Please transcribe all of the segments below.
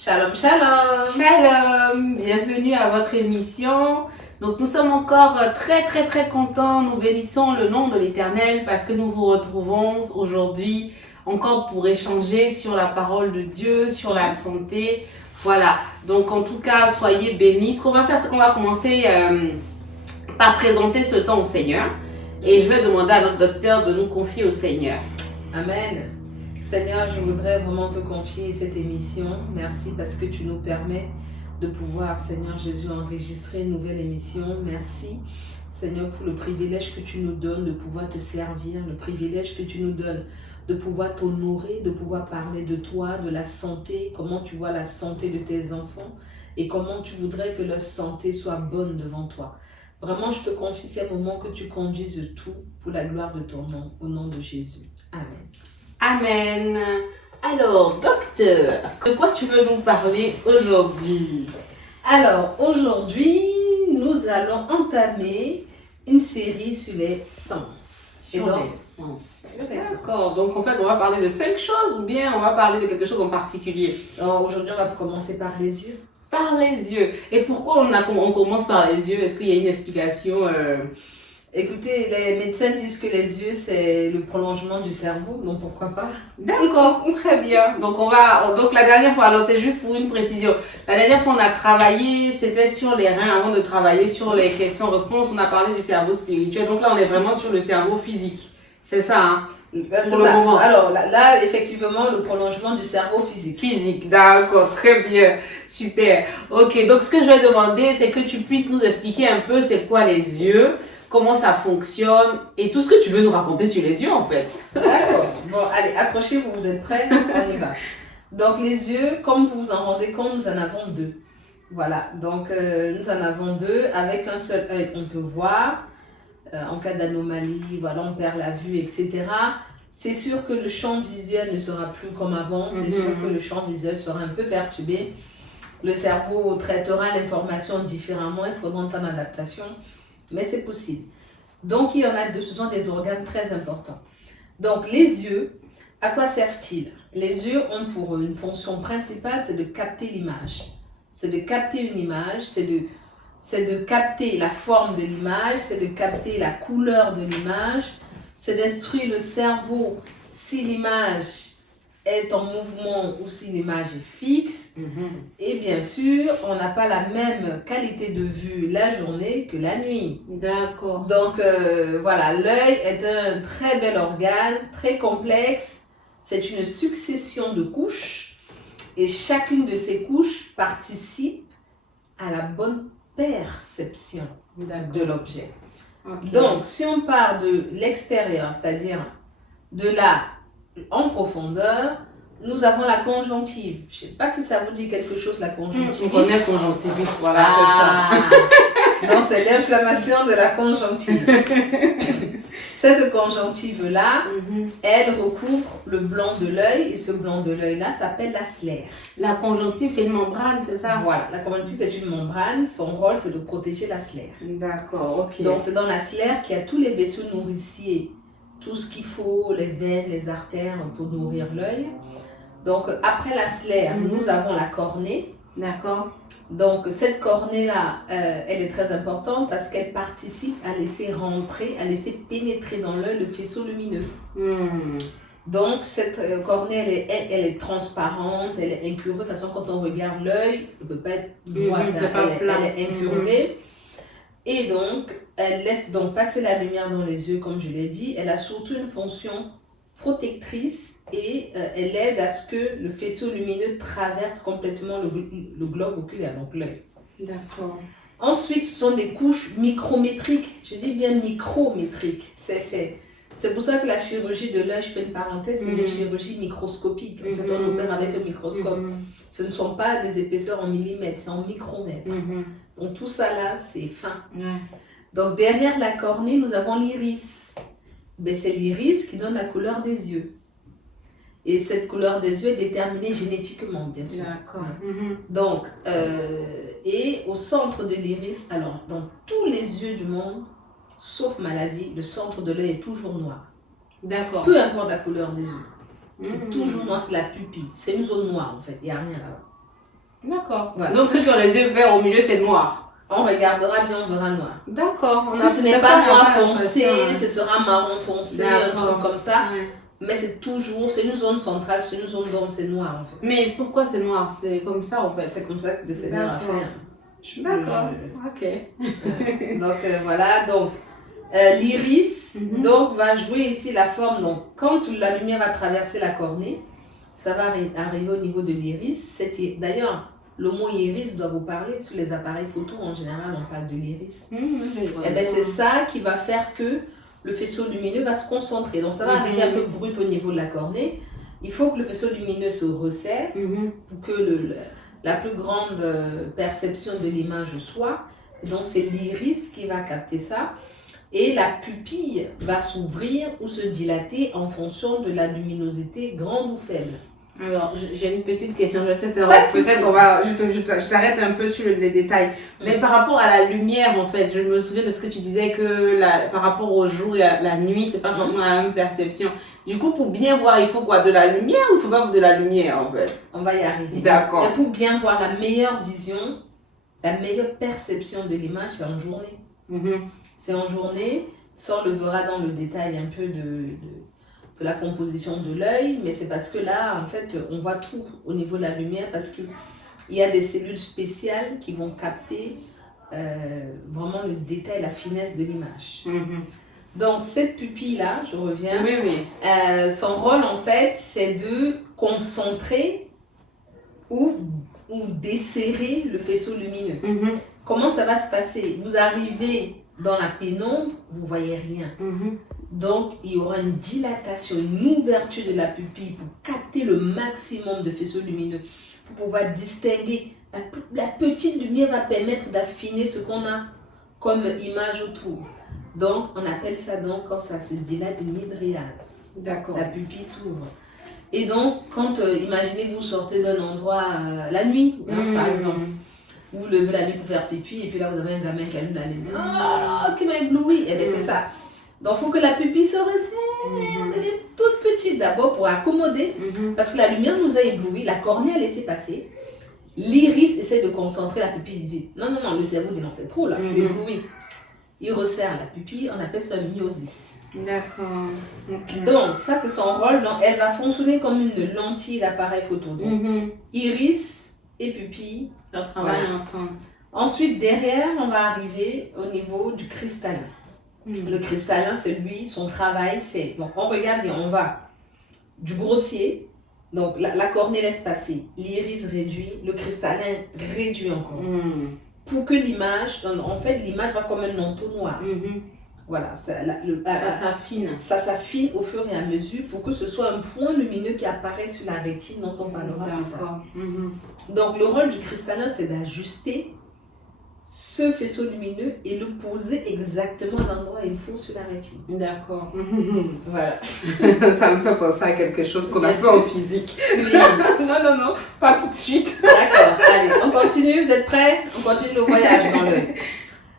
Shalom, shalom. Shalom, bienvenue à votre émission. Donc nous sommes encore très contents, nous bénissons le nom de l'Éternel parce que nous vous retrouvons aujourd'hui encore pour échanger sur la parole de Dieu, sur la santé. Voilà, donc en tout cas, soyez bénis. Ce qu'on va faire, c'est qu'on va commencer par présenter ce temps au Seigneur. Et je vais demander à notre docteur de nous confier au Seigneur. Amen. Seigneur, je voudrais vraiment te confier cette émission. Merci parce que tu nous permets de pouvoir, Seigneur Jésus, enregistrer une nouvelle émission. Merci, Seigneur, pour le privilège que tu nous donnes de pouvoir te servir, le privilège que tu nous donnes de pouvoir t'honorer, de pouvoir parler de toi, de la santé, comment tu vois la santé de tes enfants et comment tu voudrais que leur santé soit bonne devant toi. Vraiment, je te confie ces moments que tu conduises tout pour la gloire de ton nom, au nom de Jésus. Amen. Amen. Alors, docteur, de quoi tu veux nous parler aujourd'hui? Alors, aujourd'hui, nous allons entamer une série sur les sens. Sur les sens. D'accord. Donc, en fait, on va parler de 5 choses ou bien on va parler de quelque chose en particulier? Aujourd'hui, on va commencer par les yeux. Par les yeux. Et pourquoi on commence par les yeux? Est-ce qu'il y a une explication? Écoutez, les médecins disent que les yeux, c'est le prolongement du cerveau, donc pourquoi pas? D'accord, très bien. Donc, donc la dernière fois, alors c'est juste pour une précision. La dernière fois, on a travaillé, c'était sur les reins avant de travailler sur les questions-réponses. On a parlé du cerveau spirituel. Donc là, on est vraiment sur le cerveau physique. C'est ça, hein? Pour le moment. Alors là, effectivement, le prolongement du cerveau physique. Physique, d'accord, très bien, super. Ok, donc ce que je vais demander, c'est que tu puisses nous expliquer un peu c'est quoi les yeux, comment ça fonctionne et tout ce que tu veux nous raconter sur les yeux en fait. D'accord, bon allez, accrochez-vous, vous êtes prêts? On y va. Donc les yeux, comme vous vous en rendez compte, nous en avons deux. Voilà, donc nous en avons deux, avec un seul œil, on peut voir. En cas d'anomalie, voilà, on perd la vue, etc. C'est sûr que le champ visuel ne sera plus comme avant, c'est sûr que le champ visuel sera un peu perturbé. Le cerveau traitera l'information différemment, il faudra un temps d'adaptation, mais c'est possible. Donc il y en a deux, ce sont des organes très importants. Donc les yeux, à quoi servent-ils? Les yeux ont pour une fonction principale, c'est de capter l'image. C'est de capter une image, c'est de capter la forme de l'image, c'est de capter la couleur de l'image, c'est d'instruire le cerveau si l'image est en mouvement ou si l'image est fixe. Et bien sûr, on n'a pas la même qualité de vue la journée que la nuit. D'accord. Donc voilà, l'œil est un très bel organe, très complexe. C'est une succession de couches et chacune de ces couches participe à la bonne perception de l'objet. Okay. Donc, si on part de l'extérieur, c'est-à-dire de là en profondeur, nous avons la conjonctive. Je ne sais pas si ça vous dit quelque chose, la conjonctive. On connaît conjonctivite, voilà, c'est ça. Donc, c'est l'inflammation de la conjonctive. Cette conjonctive-là, elle recouvre le blanc de l'œil et ce blanc de l'œil-là s'appelle la sclère. La conjonctive, c'est une membrane, c'est ça? Voilà, la conjonctive, c'est une membrane. Son rôle, c'est de protéger la sclère. D'accord, ok. Donc, c'est dans la sclère qu'il y a tous les vaisseaux nourriciers, tout ce qu'il faut, les veines, les artères pour nourrir l'œil. Donc, après la sclère, nous avons la cornée. D'accord. Donc, cette cornée-là, elle est très importante parce qu'elle participe à laisser rentrer, à laisser pénétrer dans l'œil le faisceau lumineux. Donc, cette cornée, elle est transparente, elle est incurvée. De toute façon, quand on regarde l'œil, elle ne peut pas être droite, elle est incurvée. Et donc, elle laisse donc passer la lumière dans les yeux, comme je l'ai dit. Elle a surtout une fonction protectrice et elle aide à ce que le faisceau lumineux traverse complètement le globe oculaire, donc l'œil. D'accord. Ensuite, ce sont des couches micrométriques. Je dis bien micrométriques. C'est pour ça que la chirurgie de l'œil, je fais une parenthèse, c'est une chirurgie microscopique. En fait, on opère avec un microscope. Ce ne sont pas des épaisseurs en millimètres, c'est en micromètres. Donc tout ça là, c'est fin. Donc derrière la cornée, nous avons l'iris. Ben, c'est l'iris qui donne la couleur des yeux. Et cette couleur des yeux est déterminée génétiquement, bien sûr. D'accord. Donc, et au centre de l'iris, alors dans tous les yeux du monde, sauf maladie, le centre de l'œil est toujours noir. D'accord. Peu importe la couleur des yeux. C'est toujours noir, c'est la pupille. C'est une zone noire en fait, il n'y a rien là-bas. D'accord. Voilà. Donc ceux qui ont les yeux verts au milieu, c'est noir. On regardera bien, on verra noir. D'accord. Si ce n'est pas noir foncé, hein. ce sera marron foncé, un truc comme ça. Ouais. Mais c'est toujours, c'est une zone centrale, c'est une zone d'ombre, c'est noir en fait. Mais pourquoi c'est noir? C'est comme ça en fait. C'est comme ça que le Seigneur a fait. D'accord. Ok. Donc voilà, donc l'iris donc va jouer ici la forme. Donc quand la lumière va traverser la cornée, ça va arriver au niveau de l'iris. D'ailleurs, le mot iris doit vous parler. Sur les appareils photo, en général, on parle de l'iris. Et bien c'est ça qui va faire que le faisceau lumineux va se concentrer. Donc ça va arriver un peu brut au niveau de la cornée. Il faut que le faisceau lumineux se resserre pour que la plus grande perception de l'image soit. Donc c'est l'iris qui va capter ça. Et la pupille va s'ouvrir ou se dilater en fonction de la luminosité grande ou faible. Alors, j'ai une petite question, je vais t'interrompre. Peut-être je t'arrête un peu sur les détails. Mais par rapport à la lumière, en fait, je me souviens de ce que tu disais que par rapport au jour et à la nuit, c'est pas forcément la même perception. Du coup, pour bien voir, il faut quoi? De la lumière ou il faut pas de la lumière, en fait? On va y arriver. D'accord. Et pour bien voir la meilleure vision, la meilleure perception de l'image, c'est en journée. C'est en journée. Ça, on le verra dans le détail un peu de la composition de l'œil, mais c'est parce que là, en fait, on voit tout au niveau de la lumière parce qu'il y a des cellules spéciales qui vont capter vraiment le détail, la finesse de l'image. Donc, cette pupille-là, je reviens, son rôle, en fait, c'est de concentrer ou desserrer le faisceau lumineux. Comment ça va se passer? Vous arrivez dans la pénombre, vous ne voyez rien. Donc, il y aura une dilatation, une ouverture de la pupille pour capter le maximum de faisceaux lumineux, pour pouvoir distinguer. La petite lumière va permettre d'affiner ce qu'on a comme image autour. Donc, on appelle ça donc, quand ça se dilate, une mydriase. D'accord. La pupille s'ouvre. Et donc, quand, imaginez, vous sortez d'un endroit la nuit, par exemple, vous vous levez la nuit pour faire pipi, et puis là, vous avez un gamin qui allume la lumière, qui m'a ébloui. Et bien, c'est ça. Donc, il faut que la pupille se resserre, elle est toute petite d'abord pour accommoder, parce que la lumière nous a ébloui, la cornée a laissé passer, l'iris essaie de concentrer la pupille, il dit non, le cerveau dit non, c'est trop là, je suis ébloui. Il resserre la pupille, on appelle ça myosis. D'accord. Donc, ça c'est son rôle, donc elle va fonctionner comme une lentille d'appareil photo. Donc, iris et pupille, on travaille ensemble. Ensuite, derrière, on va arriver au niveau du cristallin. Le cristallin, c'est lui, son travail, c'est... Donc, on regarde et on va du grossier. Donc, la cornée laisse passer. L'iris réduit, le cristallin réduit encore. Pour que l'image... En fait, l'image va comme un entonnoir. Voilà. Ça s'affine. Ça s'affine au fur et à mesure pour que ce soit un point lumineux qui apparaît sur la rétine dont on parlera plus tard. Donc, le rôle du cristallin, c'est d'ajuster ce faisceau lumineux et le poser exactement à l'endroit où il faut sur la rétine. D'accord. Voilà. Ça me fait penser à quelque chose qu'on a fait en physique. Oui. Non, pas tout de suite. D'accord, allez, on continue, vous êtes prêts? On continue le voyage dans l'œil.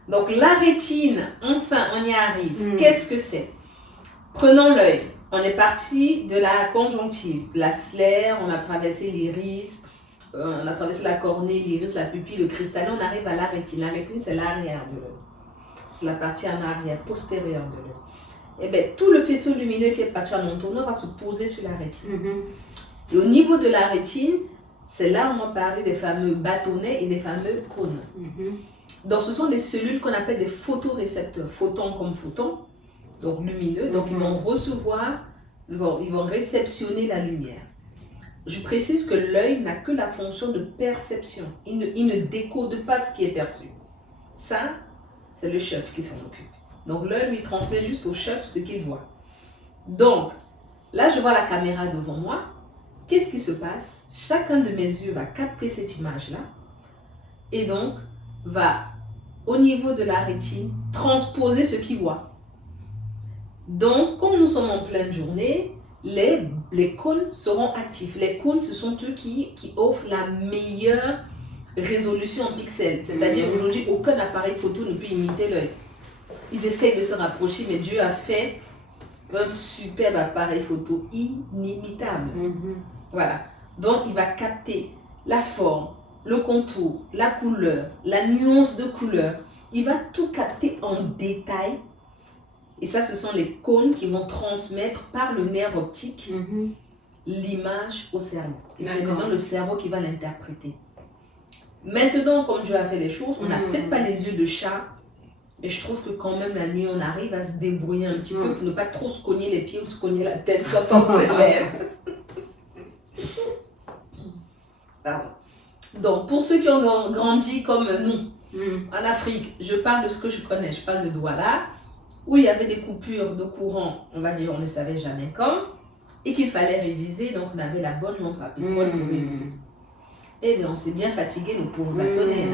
Donc la rétine, enfin, on y arrive. Qu'est-ce que c'est? Prenons l'œil. On est parti de la conjonctive, la sclère, on a traversé l'iris, on a traversé la cornée, l'iris, la pupille, le cristallin, on arrive à la rétine. La rétine, c'est l'arrière de l'œil. C'est la partie en arrière, postérieure de l'œil. Et bien, tout le faisceau lumineux qui est parti en entonnoir va se poser sur la rétine. Et au niveau de la rétine, c'est là où on parlait des fameux bâtonnets et des fameux cônes. Donc, ce sont des cellules qu'on appelle des photorécepteurs. Photons comme photons, donc lumineux. Donc, ils vont recevoir, ils vont réceptionner la lumière. Je précise que l'œil n'a que la fonction de perception. Il ne décode pas ce qui est perçu. Ça, c'est le chef qui s'en occupe. Donc, l'œil lui transmet juste au chef ce qu'il voit. Donc, là, je vois la caméra devant moi. Qu'est-ce qui se passe? Chacun de mes yeux va capter cette image-là et donc va, au niveau de la rétine, transposer ce qu'il voit. Donc, comme nous sommes en pleine journée, les cônes seront actifs. Les cônes, ce sont eux qui offrent la meilleure résolution en pixels. C'est-à-dire aujourd'hui, aucun appareil photo ne peut imiter l'œil. Ils essayent de se rapprocher, mais Dieu a fait un superbe appareil photo inimitable. Voilà. Donc, il va capter la forme, le contour, la couleur, la nuance de couleur. Il va tout capter en détail. Et ça, ce sont les cônes qui vont transmettre par le nerf optique l'image au cerveau. Et c'est maintenant le cerveau qui va l'interpréter. Maintenant, comme Dieu a fait les choses, on n'a peut-être pas les yeux de chat, mais je trouve que quand même la nuit, on arrive à se débrouiller un petit peu pour ne pas trop se cogner les pieds ou se cogner la tête quand on se lève. Pardon. Donc, pour ceux qui ont grandi comme nous, en Afrique, je parle de ce que je connais, je parle de Douala, où il y avait des coupures de courant, on va dire, on ne savait jamais quand, et qu'il fallait réviser, donc on avait la bonne montre à pétrole pour réviser. Eh bien, on s'est bien fatigué, nos pauvres bâtonnets.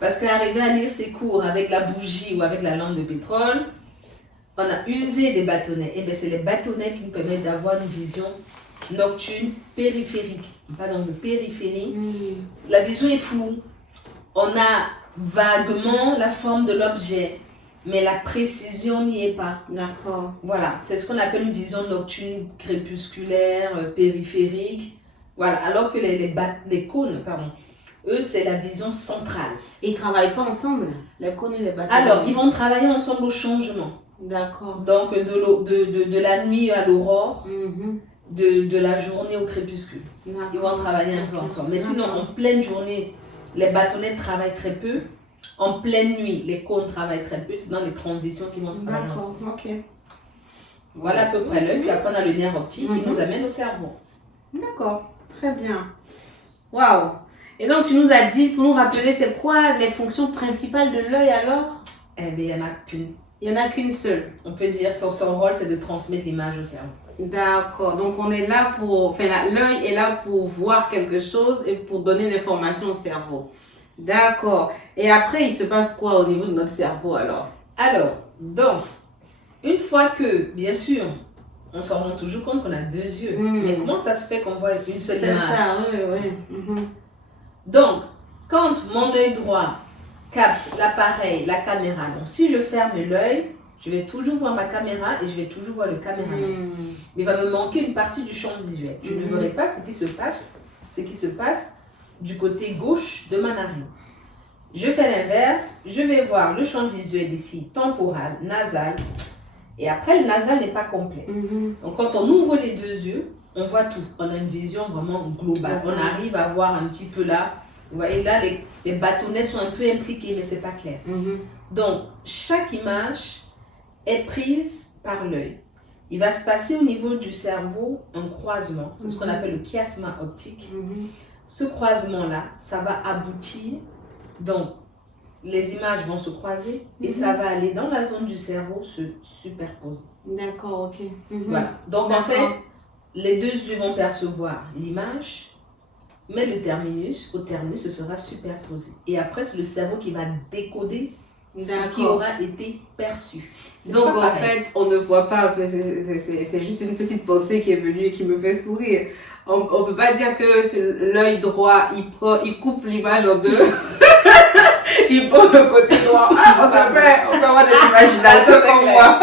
Parce qu'arriver à lire ses cours avec la bougie ou avec la lampe de pétrole, on a usé des bâtonnets. Eh bien, c'est les bâtonnets qui nous permettent d'avoir une vision nocturne périphérique. Pas donc de périphérie. La vision est floue. On a vaguement la forme de l'objet, mais la précision n'y est pas. D'accord. Voilà, c'est ce qu'on appelle une vision nocturne crépusculaire, périphérique. Voilà, alors que les cônes, eux, c'est la vision centrale. Et ils ne travaillent pas ensemble, les cônes et les bâtonnets? Alors, ils vont travailler ensemble au changement. D'accord. Donc, de la nuit à l'aurore, de la journée au crépuscule. Ils vont travailler un peu ensemble. Mais sinon, en pleine journée, les bâtonnets travaillent très peu. En pleine nuit, les cônes travaillent très peu. C'est dans les transitions qu'ils vont travailler ensemble. D'accord, ok. Voilà à peu près l'œil. Puis après, on a le nerf optique qui nous amène au cerveau. D'accord, très bien. Waouh! Et donc, tu nous as dit, pour nous rappeler, c'est quoi les fonctions principales de l'œil alors? Eh bien, il n'y en a qu'une. Il n'y en a qu'une seule. On peut dire son rôle, c'est de transmettre l'image au cerveau. D'accord, donc on est là pour, enfin l'œil est là pour voir quelque chose et pour donner l'information au cerveau. D'accord. Et après, il se passe quoi au niveau de notre cerveau alors? Alors, donc, une fois que, bien sûr, on s'en rend toujours compte qu'on a deux yeux, mais comment ça se fait qu'on voit une seule image? C'est ça, oui. Donc, quand mon œil droit capte l'appareil, la caméra, donc si je ferme l'œil, je vais toujours voir ma caméra et je vais toujours voir le caméraman. Mais il va me manquer une partie du champ visuel. Je ne verrai pas ce qui se passe du côté gauche de ma narine. Je fais l'inverse, je vais voir le champ visuel ici, temporal, nasal, et après le nasal n'est pas complet. Donc quand on ouvre les deux yeux, on voit tout. On a une vision vraiment globale. On arrive à voir un petit peu là. Vous voyez là, les bâtonnets sont un peu impliqués, mais c'est pas clair. Donc chaque image est prise par l'œil. Il va se passer au niveau du cerveau un croisement, c'est ce qu'on appelle le chiasma optique. Ce croisement-là, ça va aboutir, donc les images vont se croiser et ça va aller dans la zone du cerveau se superposer. D'accord, ok. Voilà. Donc en fait, les deux yeux vont percevoir l'image, mais au terminus, ce sera superposé. Et après, c'est le cerveau qui va décoder ce qui aura été perçu. Donc en fait, on ne voit pas, c'est juste une petite pensée qui est venue et qui me fait sourire. On ne peut pas dire que l'œil droit, il coupe l'image en deux. Il prend le côté droit. On peut avoir de l'imagination comme moi.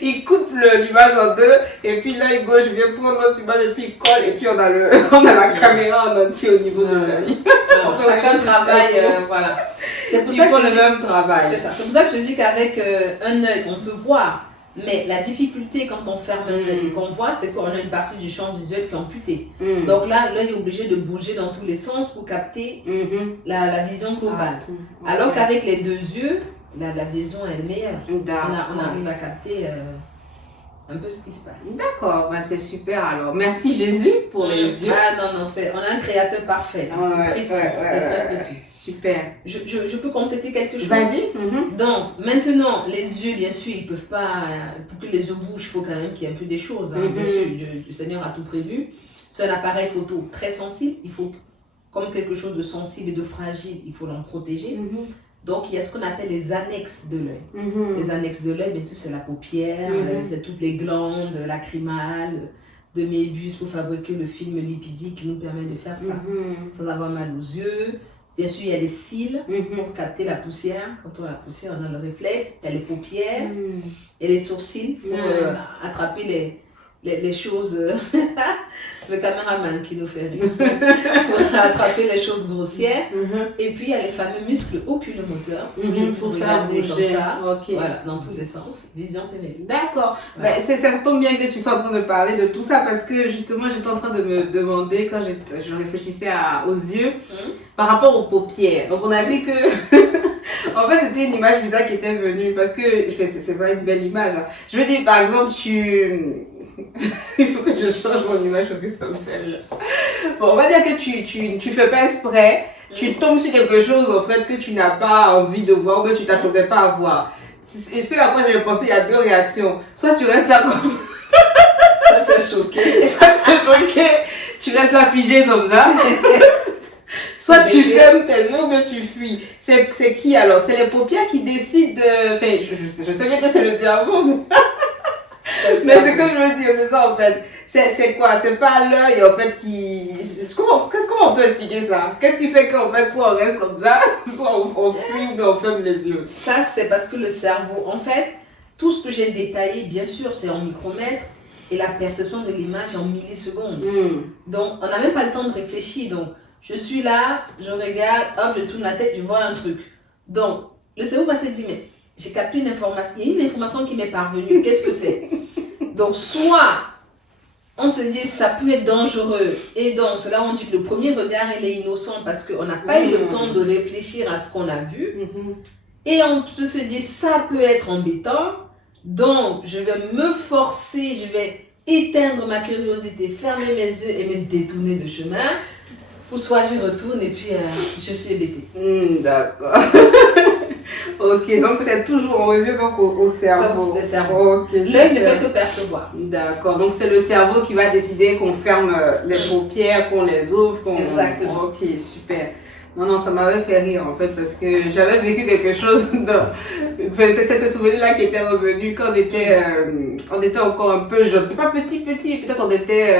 Il coupe l'image en deux et puis l'œil gauche vient prendre l'autre image et puis il colle et puis on a la caméra en entier au niveau de l'œil. Chacun travaille, voilà. C'est pour ça que le même travail. C'est ça. C'est pour ça que je dis qu'avec un œil, on peut voir. Mais la difficulté quand on ferme un œil et qu'on voit, c'est qu'on a une partie du champ visuel qui est amputée. Donc là, l'œil est obligé de bouger dans tous les sens pour capter la vision globale. Alors qu'avec les deux yeux, la vision est meilleure. On arrive à capter un peu ce qui se passe. D'accord, c'est super alors. Merci Jésus pour les yeux. Ah non, on a un créateur parfait. Précis, très précis. Super. Je peux compléter quelque chose? Vas-y. Donc, maintenant, les yeux, bien sûr, ils ne peuvent pas. Pour que les yeux bougent, il faut quand même qu'il y ait un peu des choses. Bien sûr, le Seigneur a tout prévu. C'est un appareil photo très sensible. Il faut, comme quelque chose de sensible et de fragile, il faut l'en protéger. Donc, il y a ce qu'on appelle les annexes de l'œil. Les annexes de l'œil, bien sûr, c'est la paupière, c'est toutes les glandes lacrymales, de Mébius pour fabriquer le film lipidique qui nous permet de faire ça sans avoir mal aux yeux. Bien sûr, il y a les cils pour capter la poussière. Quand on a la poussière, on a le réflexe. Il y a les paupières et les sourcils pour attraper les choses. Le caméraman qui nous fait rire. Pour attraper les choses grossières. Et puis il y a les fameux muscles oculomoteurs. Je peux regarder comme ça. Okay. Voilà, dans tous les sens. Vision périphérique. D'accord. Voilà. Ça tombe bien que tu sois en train de parler de tout ça parce que justement j'étais en train de me demander quand je réfléchissais aux yeux par rapport aux paupières. Donc on a dit que en fait c'était une image bizarre qui était venue parce que c'est pas une belle image. Hein. Je veux dire par exemple il faut que je change mon image parce que ça me fait rire. Bon, on va dire que tu fais pas exprès, tu tombes sur quelque chose en fait que tu n'as pas envie de voir ou que tu t'attendais pas à voir. Et ce à quoi j'ai pensé, il y a deux réactions. Soit tu restes là comme... Soit tu es choqué. Soit tu es choqué, tu restes là figé comme ça. Soit tu fermes tes yeux ou que tu fuis. C'est qui alors? C'est les paupières qui décident de... Enfin, je sais bien que c'est le cerveau, mais... Mais ce que je veux dire, c'est ça en fait. C'est quoi? C'est pas l'œil en fait qui... Comment on peut expliquer ça? Qu'est-ce qui fait qu'en fait, soit on reste comme ça, soit on fuit ou on ferme les yeux? Ça, c'est parce que le cerveau, en fait, tout ce que j'ai détaillé, bien sûr, c'est en micromètres et la perception de l'image en millisecondes. Donc, on n'a même pas le temps de réfléchir. Donc, je suis là, je regarde, hop, je tourne la tête, je vois un truc. Donc, le cerveau va se dire, mais j'ai capté une information, il y a une information qui m'est parvenue, qu'est-ce que c'est? Donc, soit on se dit ça peut être dangereux et donc c'est là où on dit que le premier regard il est innocent parce qu'on n'a pas eu le temps de réfléchir à ce qu'on a vu et on peut se dire ça peut être embêtant donc je vais me forcer, je vais éteindre ma curiosité, fermer mes yeux et me détourner de chemin ou soit je retourne et puis je suis hébétée. D'accord. Ok, donc c'est toujours, on revient donc au cerveau. Le cerveau. Okay, l'œil ne fait que percevoir. D'accord, donc c'est le cerveau qui va décider qu'on ferme les paupières, qu'on les ouvre. Exactement. Ok, super. Non, ça m'avait fait rire en fait parce que j'avais vécu quelque chose c'est ce souvenir-là qui était revenu quand on était encore un peu jeune. Pas petit, peut-être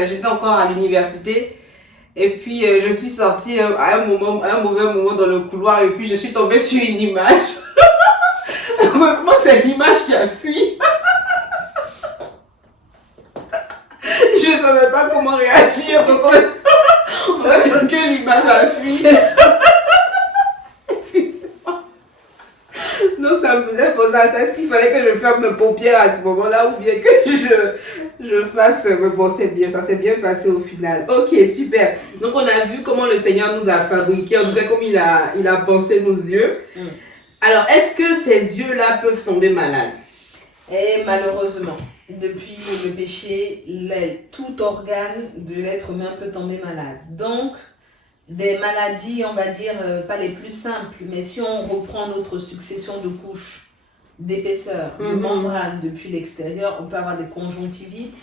j'étais encore à l'université. Et puis je suis sortie à un mauvais moment dans le couloir et puis je suis tombée sur une image. Heureusement c'est l'image qui a fui. Je ne savais pas comment réagir donc on voit que l'image a fui. Excusez-moi. Donc ça me faisait penser à ça. Est-ce qu'il fallait que je ferme mes paupières à ce moment-là ou bien que je fasse... Mais bon, c'est bien, ça s'est bien passé au final. Ok, super. Donc on a vu comment le Seigneur nous a fabriqués, en tout cas comme il a pensé nos yeux. Alors, est-ce que ces yeux-là peuvent tomber malades? Et malheureusement, depuis le péché, tout organe de l'être humain peut tomber malade. Donc, des maladies, on va dire, pas les plus simples, mais si on reprend notre succession de couches, d'épaisseur, de membrane depuis l'extérieur, on peut avoir des conjonctivites.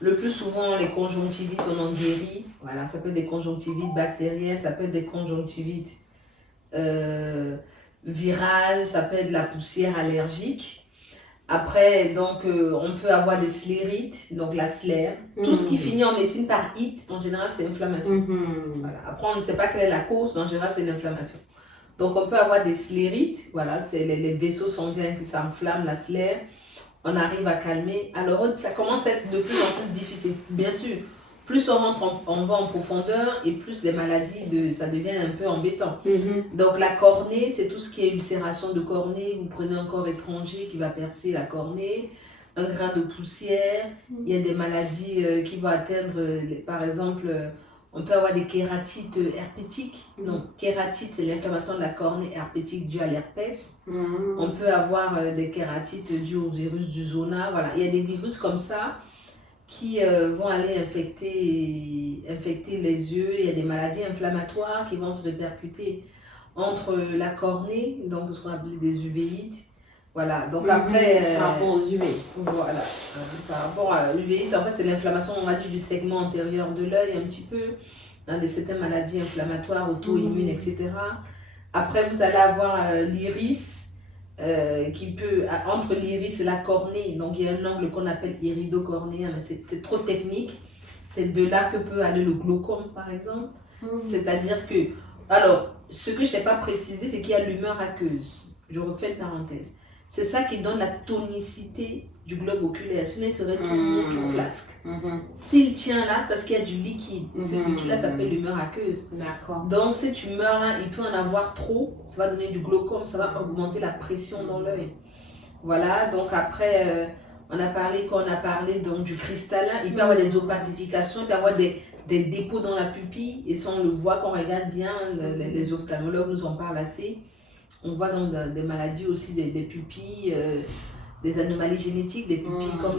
Le plus souvent, les conjonctivites, on en guérit. Voilà, ça peut être des conjonctivites bactériennes, ça peut être des conjonctivites virales, ça peut être de la poussière allergique. Après, donc, on peut avoir des sclérites, donc la sclère. Tout ce qui finit en médecine par it, en général, c'est inflammation. Voilà. Après, on ne sait pas quelle est la cause, mais en général, c'est une inflammation. Donc, on peut avoir des sclérites, voilà, c'est les vaisseaux sanguins qui s'enflamment, la sclère. On arrive à calmer. Alors, ça commence à être de plus en plus difficile. Bien sûr, plus on va en profondeur et plus les maladies, ça devient un peu embêtant. Donc la cornée, c'est tout ce qui est ulcération de cornée. Vous prenez un corps étranger qui va percer la cornée, un grain de poussière. Il y a des maladies qui vont atteindre, par exemple, on peut avoir des kératites herpétiques. Donc kératite, c'est l'inflammation de la cornée herpétique due à l'herpès. On peut avoir des kératites dues au virus du zona. Voilà, il y a des virus comme ça qui vont aller infecter les yeux. Il y a des maladies inflammatoires qui vont se répercuter entre la cornée, donc ce qu'on appelle des uvéites. Voilà, donc après... par rapport aux uvéites. Voilà, par rapport à l'uvéite, en fait c'est l'inflammation, on va dire, du segment antérieur de l'œil un petit peu, dans certaines maladies inflammatoires, auto-immunes, etc. Après vous allez avoir l'iris, qui peut, entre l'iris et la cornée, donc il y a un angle qu'on appelle iridocornéen, mais c'est trop technique. C'est de là que peut aller le glaucome, par exemple. C'est-à-dire que, alors, ce que je n'ai pas précisé, c'est qu'il y a l'humeur aqueuse. Je refais une parenthèse. C'est ça qui donne la tonicité du globe oculaire. Sinon, il serait tout flasque. Mhm. S'il tient là, c'est parce qu'il y a du liquide. Ce liquide-là s'appelle l'humeur aqueuse. D'accord. Donc, cette humeur-là, il peut en avoir trop. Ça va donner du glaucome, ça va augmenter la pression dans l'œil. Voilà, donc après, on a parlé donc, du cristallin. Il peut y avoir des opacifications, il peut y avoir des dépôts dans la pupille. Et ça, on le voit quand on regarde bien, les ophtalmologues nous en parlent assez. On voit donc des maladies aussi des pupilles, des anomalies génétiques, des pupilles comme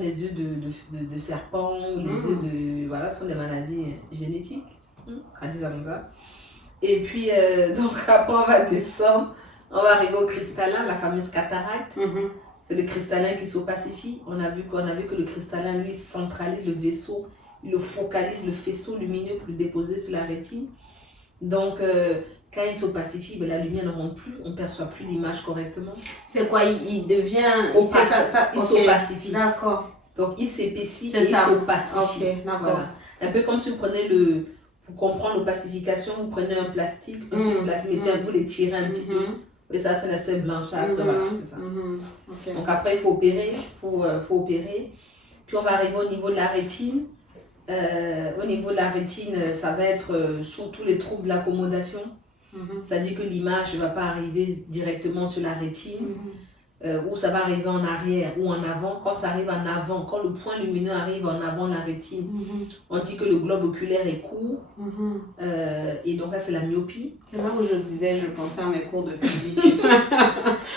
les yeux de serpent, ou les yeux de... Voilà, ce sont des maladies génétiques, à dire comme ça. Et puis, donc après, on va descendre, on va arriver au cristallin, la fameuse cataracte. C'est le cristallin qui s'opacifie. On a vu que le cristallin, lui, centralise le vaisseau, il le focalise, le faisceau lumineux pour le déposer sur la rétine. Donc, quand il s'opacifie, la lumière ne rentre plus, on ne perçoit plus l'image correctement. C'est quoi, il devient... Il s'opacifie. D'accord. Donc, il s'épaissit et il s'opacifie. Ok, d'accord. Voilà. Un peu comme si vous prenez pour comprendre l'opacification, vous prenez un plastique, vous l'étirez un petit peu, et ça fait l'aspect blanchâtre. Voilà, c'est ça. Okay. Donc, après, il faut opérer. Puis, on va arriver au niveau de la rétine. Au niveau de la rétine, ça va être surtout les troubles de l'accommodation. C'est-à-dire que l'image ne va pas arriver directement sur la rétine, ou ça va arriver en arrière ou en avant. Quand ça arrive en avant, quand le point lumineux arrive en avant de la rétine, on dit que le globe oculaire est court, et donc là c'est la myopie. C'est là où je disais, je pensais à mes cours de physique.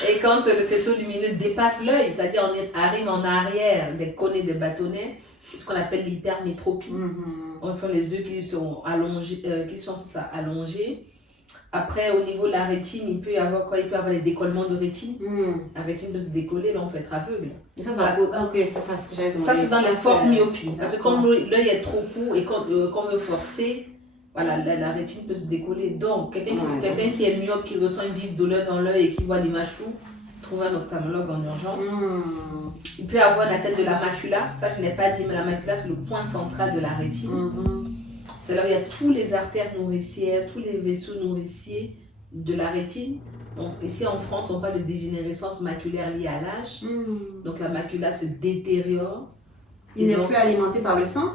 Et quand le faisceau lumineux dépasse l'œil, c'est-à-dire on arrive en arrière des cônes et des bâtonnets, ce qu'on appelle l'hypermétropie. Ce sont les yeux qui sont allongés, allongés. Après, au niveau de la rétine, il peut y avoir quoi? Il peut y avoir les décollements de rétine. La rétine peut se décoller, là on peut être aveugle. Et ça ok, c'est ça ce que j'avais demandé. Ça, c'est dans les fortes myopies. Parce que comme l'œil est trop court et qu'on veut forcer, voilà, la rétine peut se décoller. Donc, quelqu'un qui est myope, qui ressent une vive douleur dans l'œil et qui voit l'image floue, trouve un ophtalmologue en urgence. Il peut y avoir la tête de la macula. Ça, je n'ai pas dit, mais la macula, c'est le point central de la rétine. C'est là où il y a tous les artères nourricières, tous les vaisseaux nourriciers de la rétine. Donc, ici en France, on parle de dégénérescence maculaire liée à l'âge. Donc, la macula se détériore. Il n'est plus alimenté par le sang?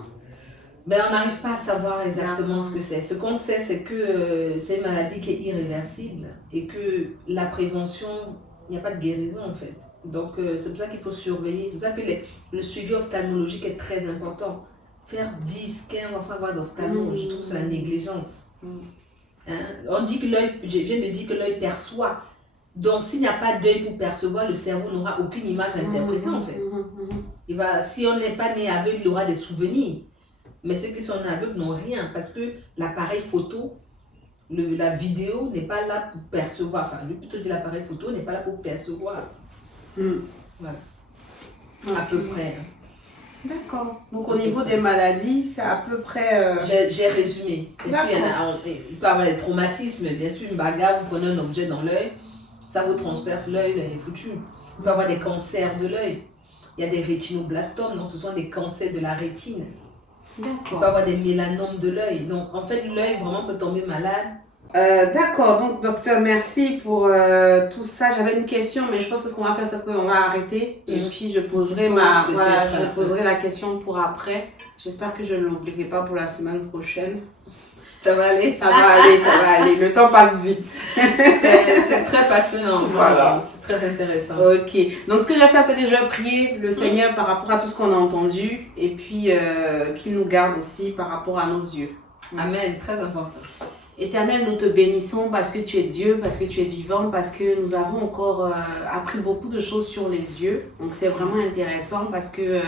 On n'arrive pas à savoir exactement ce que c'est. Ce qu'on sait, c'est que c'est une maladie qui est irréversible et que la prévention, il n'y a pas de guérison en fait. Donc, c'est pour ça qu'il faut surveiller. C'est pour ça que le suivi ophtalmologique est très important. Faire 10, 15 ans sans voir d'ophtalmo, je trouve que c'est la négligence. On dit que l'œil, je viens de dire que l'œil perçoit. Donc, s'il n'y a pas d'œil pour percevoir, le cerveau n'aura aucune image à interpréter en fait. Si on n'est pas né aveugle, il aura des souvenirs. Mais ceux qui sont aveugles n'ont rien parce que l'appareil photo, la vidéo n'est pas là pour percevoir. Enfin, lui plutôt dit l'appareil photo n'est pas là pour percevoir. Voilà. À peu près. D'accord. Donc au niveau des maladies, c'est à peu près... J'ai résumé. Bien sûr, il peut y avoir des traumatismes. Bien sûr, une bagarre, vous prenez un objet dans l'œil, ça vous transperce l'œil, l'œil est foutu. Il peut y avoir des cancers de l'œil. Il y a des rétinoblastomes, donc ce sont des cancers de la rétine. D'accord. Il peut y avoir des mélanomes de l'œil. Donc en fait, l'œil vraiment peut tomber malade. D'accord, donc docteur, merci pour tout ça. J'avais une question, mais je pense que ce qu'on va faire, c'est qu'on va arrêter et puis je poserai la question pour après. J'espère que je ne l'oublierai pas pour la semaine prochaine. Ça va aller. Ça va aller. Le temps passe vite. C'est très passionnant. Voilà. C'est très intéressant. Ok. Donc ce que je vais faire, c'est que je vais prier le Seigneur par rapport à tout ce qu'on a entendu et puis qu'il nous garde aussi par rapport à nos yeux. Amen. Très important. Éternel, nous te bénissons parce que tu es Dieu, parce que tu es vivant, parce que nous avons encore appris beaucoup de choses sur les yeux. Donc c'est vraiment intéressant parce que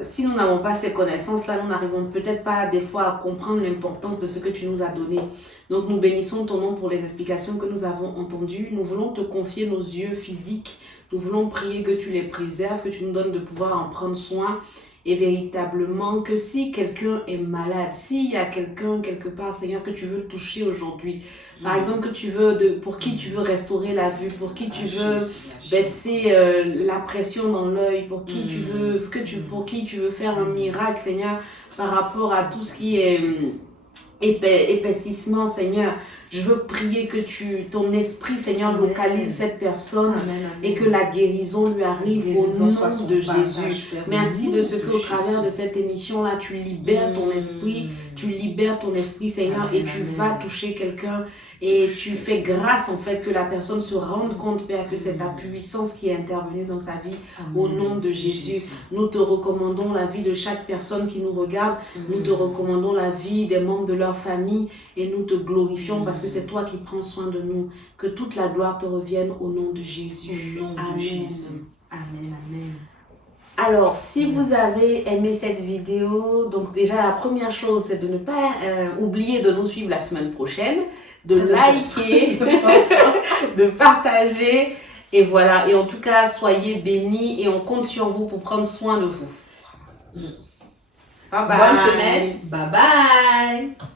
si nous n'avons pas ces connaissances-là, nous n'arrivons peut-être pas des fois à comprendre l'importance de ce que tu nous as donné. Donc nous bénissons ton nom pour les explications que nous avons entendues. Nous voulons te confier nos yeux physiques. Nous voulons prier que tu les préserves, que tu nous donnes de pouvoir en prendre soin. Et véritablement que si quelqu'un est malade, s'il y a quelqu'un quelque part, Seigneur, que tu veux toucher aujourd'hui, par exemple, pour qui tu veux restaurer la vue, pour qui tu veux baisser la pression dans l'œil, pour qui pour qui tu veux faire un miracle, Seigneur, par rapport à tout ce qui est épaississement, Seigneur. Je veux prier que ton esprit, Seigneur, localise cette personne et que la guérison lui arrive au nom de Jésus. Merci de ce qu'au travers de cette émission-là, tu libères ton esprit, Seigneur, et tu vas toucher quelqu'un et tu fais grâce, en fait, que la personne se rende compte, Père, que c'est ta puissance qui est intervenue dans sa vie au nom de Jésus. Nous te recommandons la vie de chaque personne qui nous regarde, nous te recommandons la vie des membres de leur famille et nous te glorifions parce que c'est toi qui prends soin de nous. Que toute la gloire te revienne au nom de Jésus. Amen. Amen, amen. Alors, si vous avez aimé cette vidéo, donc déjà la première chose, c'est de ne pas oublier de nous suivre la semaine prochaine, de liker, de partager. Et voilà, et en tout cas, soyez bénis et on compte sur vous pour prendre soin de vous. Bye bye. Bonne semaine. Bye bye.